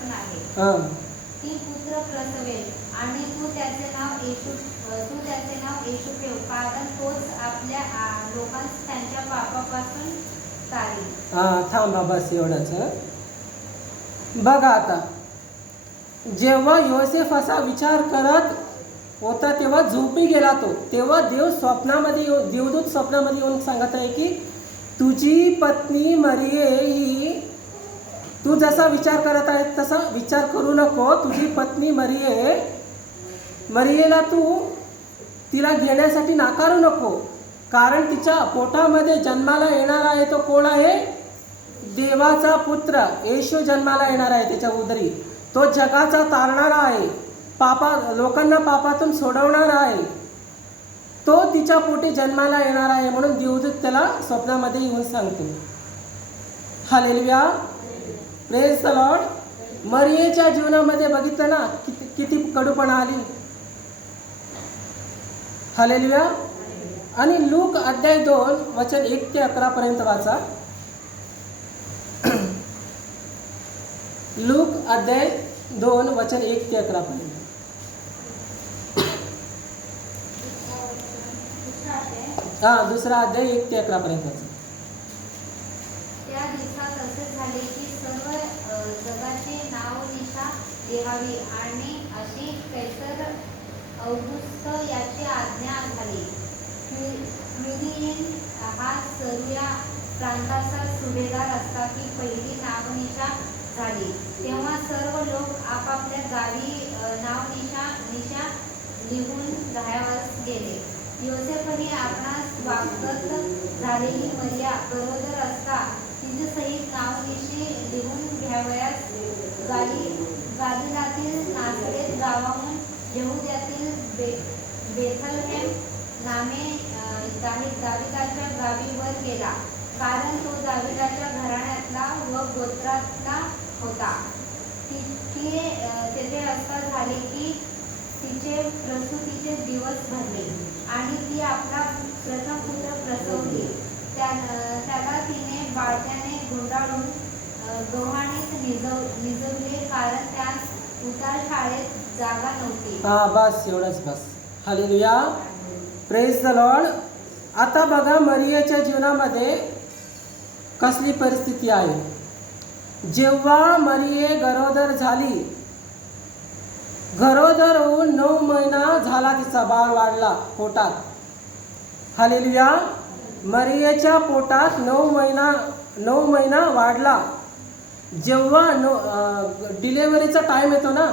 पासून आहे. हां, ती पुत्र प्रसवेल आणि तू त्याचे नाव येशू ठेव, कारण तोच आपल्या लोकांस त्यांच्या पापापासून तारेल. हां, थांबा बस एवढंच. बघा आता, जेव्हा योसेफ असा विचार करत होता तेव्हा झोपी गेला तो. तेव्हा देवदूत स्वप्नामध्ये येऊन सांगत आहे की तुझी पत्नी मरिये ही, तू जसा विचार करत आहे तसा विचार करू नको. तुझी पत्नी मरियेला तू तिला घेण्यासाठी नाकारू नको, कारण तिच्या पोटामध्ये जन्माला येणार आहे तो कोण आहे? देवाचा पुत्र येशू जन्माला येणार आहे त्याच्या उदरी. तो जगाचा तारणारा आहे, लोकांना पापातून सोडवणार आहे. तो तिच्या पोटी जन्माला येणार आहे म्हणून देवदूत त्याला स्वप्नामध्ये येऊन सांगतो. Hallelujah, praise the Lord. मरियेच्या जीवनामध्ये बघितलं ना किती कडूपणा आली. हालेलुया. आणि लूक अध्याय 2 वचन 1 ते 11 पर्यंत वाचा. लूक अध्याय 2 वचन 1 ते 11 पर्यंत. दुसरा अध्याय 1 ते 11 पर्यंत वाचा. त्या दिवसात असे झाले की सर्व जगाचे नावनिशा देहावी आणि अशी कैसर औगुस्त याची आज्ञा झाली. क्विरिन हा सर्व प्रांताचा सुभेदार असता की पहिली नावनिशा झाली. तेव्हा सर्व लोक आपापल्या गावी नावनिशा लिहून घ्यावयास गेले. योसेफही आपणास वागत झालेली मरिया गरोदर असता तिचे सहित नावनिशी लिहून घ्यावयास गालिलातील नासरेत गावाहून यहूद्यातील बेथलहेम नामे दाविदाच्या गावी वर गेला, कारण तो दाविदाच्या घराण्यातला व गोत्रातला होता. तेथे असता झाले की तिचे प्रसूतीचे दिवस भरले आणि ती आपला प्रथम पुत्र प्रसवली. त्याला तिने बाळत्याने गुंडाळून गव्हाणीत निजवले, कारण त्यास उतार शाळेत जागा नव्हती. बस एवढंच बस. Hallelujah, praise the Lord. आता बघा मरियेच्या जीवनामध्ये कसली परिस्थिती आहे. जेव्हा मरिये गरोदर झाली, गरोदर होऊन 9 महिना झाला, तिचा बाळ वाढला पोटात. हालेलुया. मरियेच्या पोटात 9 महिना वाढला. जेव्हा डिलेवरीचा टाइम येतो ना,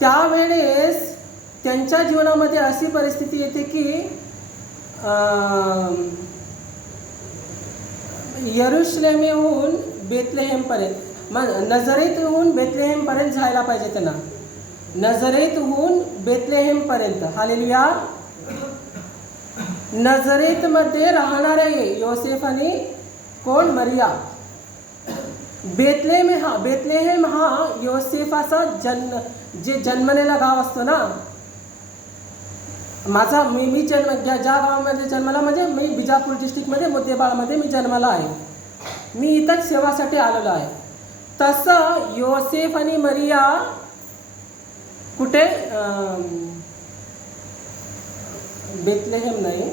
त्यावेळेस त्यांच्या जीवनामध्ये अशी परिस्थिती येते की यरुशलेमहून बेथलेहेमपर्यंत, नजरेतहून बेथलेहेमपर्यंत जायला पाहिजे त्यांना. नजरेतहून बेथलेहेमपर्यंत. हालेलुया. नजरेतमध्ये राहणारे योसेफ आणि कोण? मरिया. बेथलेहेम हा योसेफाचा जन्मलेला गाव असतो ना. मी ज्या गावामध्ये जन्माला, म्हणजे मी बिजापूर डिस्ट्रिक्टमध्ये मुद्देबाळमध्ये मी जन्माला आहे. मी इथंच सेवासाठी आलेलो आहे. तसं योसेफ आणि मरिया कुठे? बेथलेहेम नाही,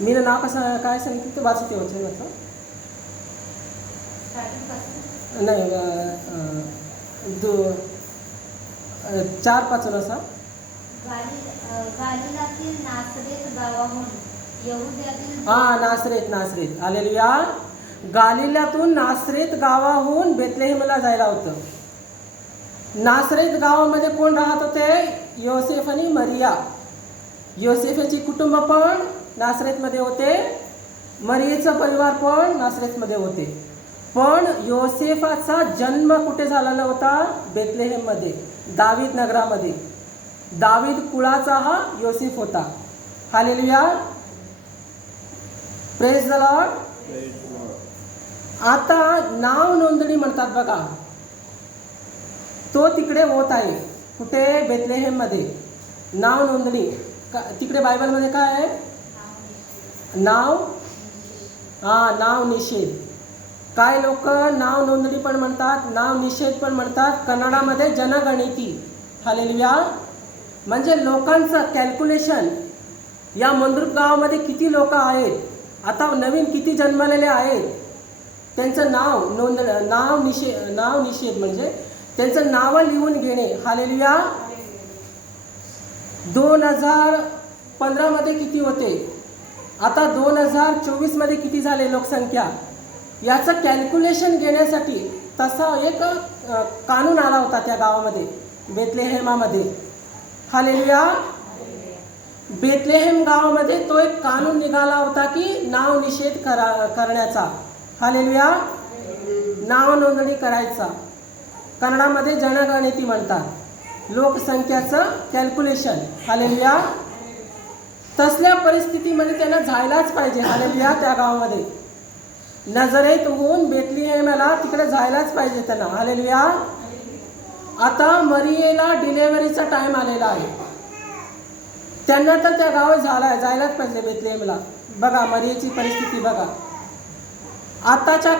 मी नाव कसं काय सांगितलं ते वाचते होते नाही, 4-5 असा. गालिलातील नासरेत गावाहून यहूद्यातील नासरेत. हालेलुया. गालिलातून नासरेत गावाहून बेथलेहेमला जायला होतं. नासरेत गावामध्ये कोण राहत होते? योसेफ आणि मरिया. योसेफाची कुटुंब पण नासरेतमध्ये होते, मरियेचा परिवार पण नासरेतमध्ये होते. पण योसेफाचा जन्म कुठे झालेला होता? बेथलेहेममध्ये, दावीद नगरामध्ये. दावीद कुळाचा हा योसेफ होता. Hallelujah, praise the Lord. आता नाव नोंदणी म्हणतात बघा, तो तिकडे होत आहे. कुठे? बेथलेहेममध्ये. नाव नोंदणी तिकडे बायबलमध्ये काय आहे? नाव निषेध. काय लोक नाव नोंदणी पण म्हणतात, नाव निषेध पण म्हणतात, कन्नडामध्ये जनगणती. हालेलुया. म्हणजे लोकांचं कॅल्क्युलेशन, या मंद्रुप गावामध्ये किती लोक आहेत, आता नवीन किती जन्मलेले आहेत, त्यांचं नाव निषेध म्हणजे त्यांचं नावं लिहून घेणे. हालेलुया. 2015 मध्ये किती होते, आता 2024 किती झाले लोकसंख्या, याचं कॅल्क्युलेशन घेण्यासाठी तसा एक कानून आला होता त्या गावामध्ये, बेथलेहेमामध्ये. हालेलुया. बेथलेहेम गावामध्ये तो एक कानून निघाला होता की नाव निषेध करण्याचा. हालेलुया. नाव नोंदणी करायचा. कन्नडामध्ये जनगणती म्हणतात, लोकसंख्याचं कॅल्क्युलेशन. हालेलुया. तसल्या परिस्थितीमध्ये त्यांना जायलाच पाहिजे. हालेलुया. त्या गावामध्ये नजरेतहून बेथलेहेमला तिकडे जायलाच पाहिजे त्यांना. हालेलुया. आता मरियेला डिलेव्हरीचा टाइम आलेला आहे, त्यांना तर त्या गावात जायलाच पाहिजे बेथलेहेमला. बघा मरियेची परिस्थिती बघा. आताच्या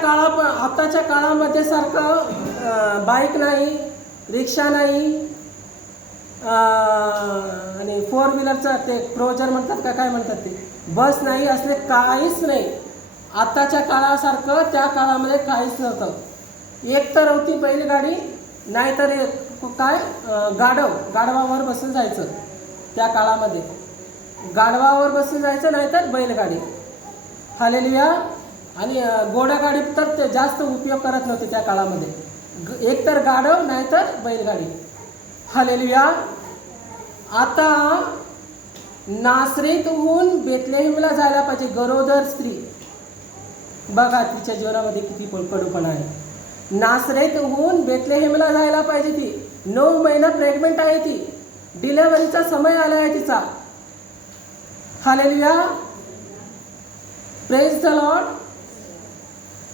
काळामध्ये सारखं बाईक नाही, रिक्षा नाही, आणि 4 व्हीलरचं ते क्रोजर म्हणतात का काय म्हणतात ते, बस नाही, असले काहीच नाही. आताच्या काळासारखं त्या काळामध्ये काहीच नव्हतं. एक तर होती बैलगाडी, नाहीतर काय गाढवावर बसून जायचं. त्या काळामध्ये गाढवावर बसून जायचं, नाहीतर बैलगाडी. हालेलुया. आणि घोडागाडी तर ते जास्त उपयोग करत नव्हते त्या काळामध्ये, एक तर गाढव नाहीतर बैलगाडी. हालेलुया. आता नासरेतहून बेथलेहेमला जायला पाहिजे गरोदर स्त्री. बघा तिच्या जीवनामध्ये किती कडूपणा आहे. नासरेतहून बेथलेहेमला जायला पाहिजे. ती 9 महिना प्रेग्नंट आहे, ती डिलेव्हरीचा समय आला आहे तिचा. हालेलुया. Praise the Lord.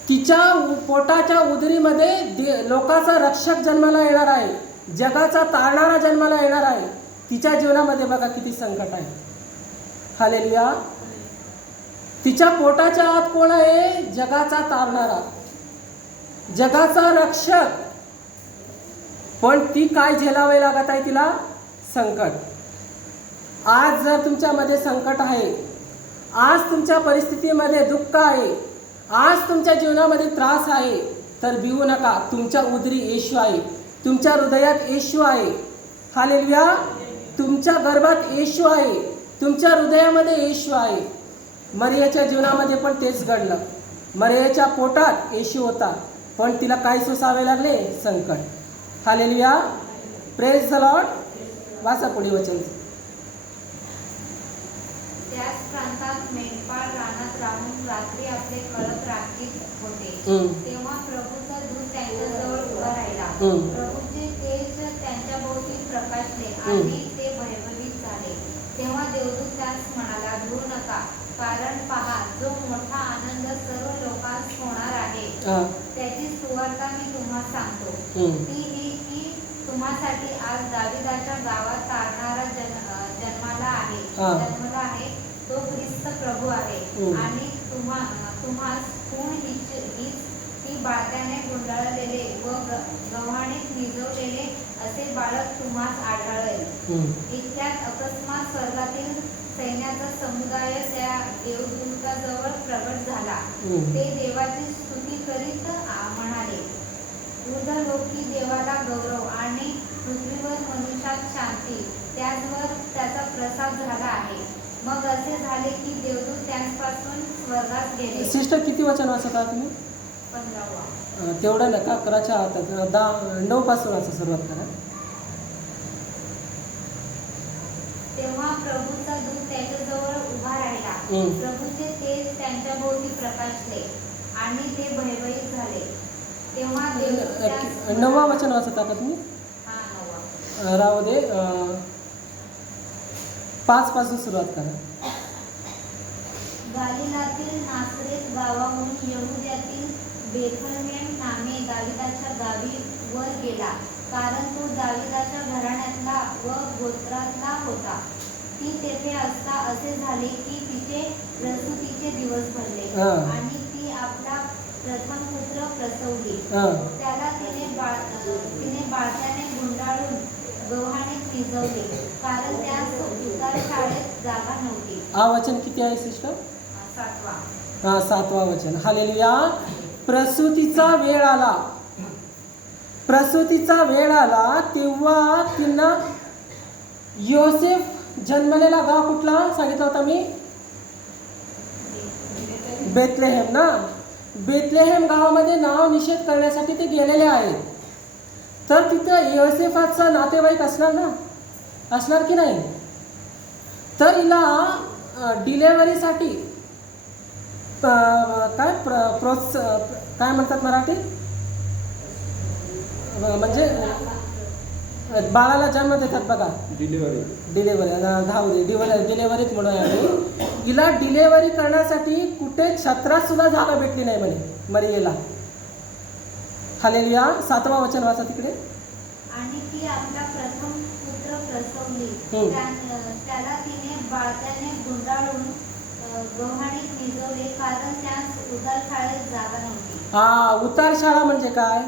तिच्या पोटाच्या उदरीमध्ये लोकांचा रक्षक जन्माला येणार आहे, जगाचा तारणारा जन्माला येणार आहे. तिच्या जीवनामध्ये बघा किती संकट आहे. हालेलुया. तिच्या पोटाच्या आत कोण आहे, जगाचा तारणारा, जगाचा रक्षक. पण ती काय झेलावे लागत आहे तिला, संकट. आज जर तुमच्यामध्ये संकट आहे, आज तुमच्या परिस्थितीमध्ये दुःख आहे, आज तुमच्या जीवनामध्ये त्रास आहे, तर भिवू नका. तुमच्या उदरी येशू आहे, तुमच्या हृदयात येशू आहे. हालेलुया. तुमच्या गर्भात येशू आहे, तुमच्या हृदयामध्ये येशू आहे. मरियाच्या जीवनामध्ये पण तेच घडलं. मरियाच्या पोटात येशू होता, पण तिला काय सोसावे लागले, संकट. हालेलुया. Praise the Lord. वाचा पुढे वचन. त्याच प्रांतात मेंढपाळ रानात राहून रात्री आपले कळप राखीत होते. तेव्हा प्रभूचा दूत त्यांच्याजवळ उभा राहिला. प्रभूचे तेज त्यांच्या भोवती प्रकाशले आणि ते भयभीत झाले. तेव्हा देवदूत त्यास म्हणाला, भिवू नका, कारण पहा, जो मोठा आनंद सर्व लोकांस होणार आहे, त्याची सुवार्ता मी तुम्हाला सांगतो. ती ही की तुम्हासाठी आज दाविदाच्या गावात तारणारा जन्माला आहे. तो ख्रिस्त प्रभू आहे. आणि तुम्हास खूण हीच बाळकाने गुंडाळलेले व गव्हाणीत निजवलेले असे बाळक तुम्हास आढळेल. इतक्यात अकस्मात स्वर्गातील सैन्याचा समुदाय त्या देवदूताजवळ प्रगट झाला. ते देवाची स्तुती करीत म्हणाले, ऊर्ध्वलोकी देवाला गौरव आणि पृथ्वीवर मनुष्यात शांती. त्याचवर त्याचा प्रसाद झाला आहे. मग असे झाले की देवदूत त्यांपासून स्वर्गात गेले. सिस्टर किती वचन वाचता तुम्ही? 15वा. तेवढं नका, अकराच्या हातात 9 पासून वाचा, सुरुवात करा. तेव्हा प्रभूचा दूत त्याच्याजवळ उभा राहिला. प्रभूचे तेज त्यांच्या भोवती प्रकाशले आणि ते भयभीत झाले. तेव्हा देवदूत 9वा वचन वाचता का तुम्ही? राहू दे. 5 पासून सुरुवात करा. गालिलातील नासरेत गावाहून यहुद्यातील बेथलेहेम नामे दाविदाच्या गावी वर गेला, कारण तो दाविदाच्या घराण्यातला व गोत्रातला होता. ती तेथे असता असे झाले की तिचे प्रसूतीचे दिवस भरले आणि ती आपला प्रथम पुत्र हां. त्याला तिने बाळत्याने गुंडाळून गव्हाणे भिजवले, कारण त्यास उतार शाळेत जागा नव्हती. हा वचन किती आहे सिस्टर? 7वा. हा 7वा वचन. हालेलुया. प्रसूतीचा वेळ आला. प्रसूतीचा वेळ आला तेव्हा तिनं योसेफ जन्मलेला गाव कुठला सांगितलं होता मी? बेथलेहेम ना. बेथलेहेम गावामध्ये नाव निषेध करण्यासाठी ते गेलेले आहेत. तर तिथं योसेफाचा नातेवाईक असणार ना, असणार की नाही? तर हिला डिलेवरीसाठी काय म्हणतात मराठीत, म्हणजे बाळाला जन्म देतात बघा, डिलेवरीच म्हणून आहे. हिला डिलेवरी करण्यासाठी कुठे छत्रात सुद्धा जागा भेटली नाही म्हणे मरियेला. हालेलुया. 7वा वचन वाचा तिकडे. आणि ती आपला प्रथम पुत्र प्रसवली, त्याला तिने बाळत्याने गुंडाळून गव्हाणीत भिजवले, कारण त्यास उतार शाळेत जागा नव्हती. हा, उतार शाळा म्हणजे काय?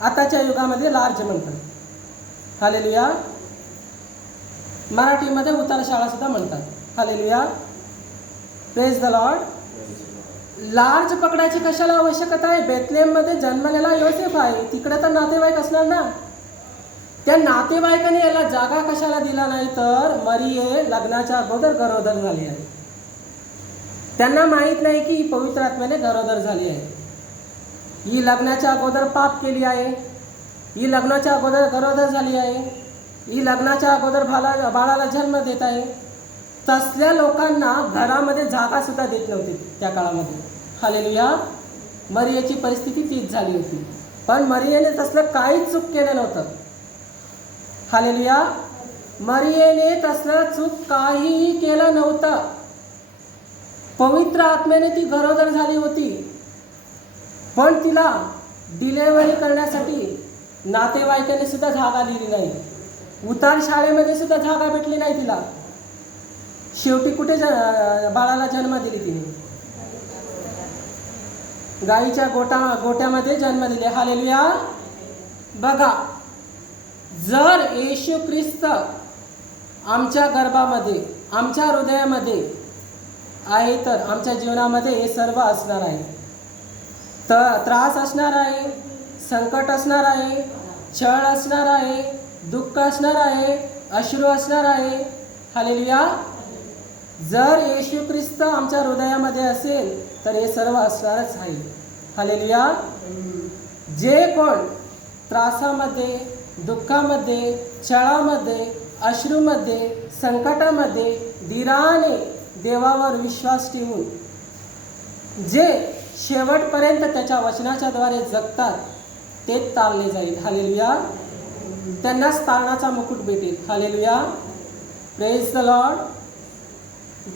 आताच्या युगामध्ये लार्ज म्हणतात. हालेलुया. मराठीमध्ये उतार शाळा सुद्धा म्हणतात. Hallelujah. Praise the Lord. Large पकडायची कशाला आवश्यकता आहे? बेथलेहममध्ये जन्मलेला योसेफ आहे, तिकडे तर नातेवाईक असणार ना. त्या नातेवाईकाने याला जागा कशाला दिला नाही? तर मरिये लग्नाच्या अगोदर गरोदर झाली आहे. त्यांना माहीत नाही की ही पवित्र आत्म्याने गरोदर झाली आहे. ही लग्नाच्या अगोदर पाप केली आहे, ही लग्नाच्या अगोदर गरोदर झाली आहे, ही लग्नाच्या अगोदर बाळाला जन्म देत आहे. तसल्या लोकांना घरामध्ये जागा सुद्धा देत नव्हती त्या काळामध्ये. हालेलुया. मरियेची परिस्थिती तीच झाली होती. पण मरियेने तसलं काहीच चूक केलं नव्हतं. हालेलुया. मरियेने तसलं चूक काहीही केलं नव्हतं. पवित्र आत्म्याने ती गरोदर झाली होती, पण तिला डिलेवरी करण्यासाठी नातेवाईकाने सुद्धा जागा दिली नाही. उतार शाळेमध्ये सुद्धा जागा भेटली नाही तिला. शेवटी कुठे बाळाला जन्म दिली तिने? गाईच्या गोट्यामध्ये जन्म दिले. हालेलुया. बघा, जर येशू ख्रिस्त आमच्या गर्भामध्ये, आमच्या हृदयामध्ये आहे, तर आमच्या जीवनामध्ये हे सर्व असणार आहे. तर त्रास असणार आहे, संकट असणार आहे, छळ असणार आहे, दुःख असणार आहे, अश्रू असणार आहे. हालेलुया. जर येशू ख्रिस्त आमच्या हृदयामध्ये असेल तर हे सर्व असणारच आहे. हालेलुया. जे कोण त्रासामध्ये, दुःखामध्ये, छळामध्ये, अश्रूमध्ये, संकटामध्ये धीराने देवावर विश्वास ठेवून जे शेवटपर्यंत त्याच्या वचनाच्या द्वारे जगतात तेच तारले जाईल. हालेलुया. त्यांनाच तारणाचा मुकुट भेटेल. हालेलुया. Praise the Lord.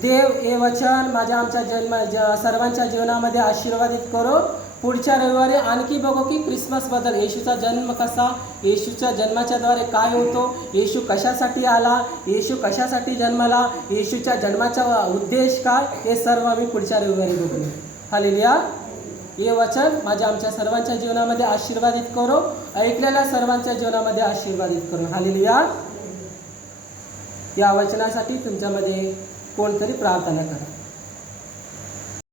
देव हे वचन आमच्या सर्वांच्या जीवनामध्ये आशीर्वादित करो. पुढच्या रविवारी आणखी बघू की ख्रिसमसबद्दल, येशूचा जन्म कसा, येशूच्या जन्माच्या द्वारे काय होतो, येशू कशासाठी आला, येशू कशासाठी जन्मला, येशूच्या जन्माचा उद्देश काय, हे सर्व आम्ही पुढच्या रविवारी बघू. हालेलुया. हे वचन आमच्या सर्वांच्या जीवनामध्ये आशीर्वादित करो. ऐकलेल्या सर्वांच्या जीवनामध्ये आशीर्वादित करो. हालेलुया. या वचनासाठी तुमच्यामध्ये कोणतरी प्रार्थना करा.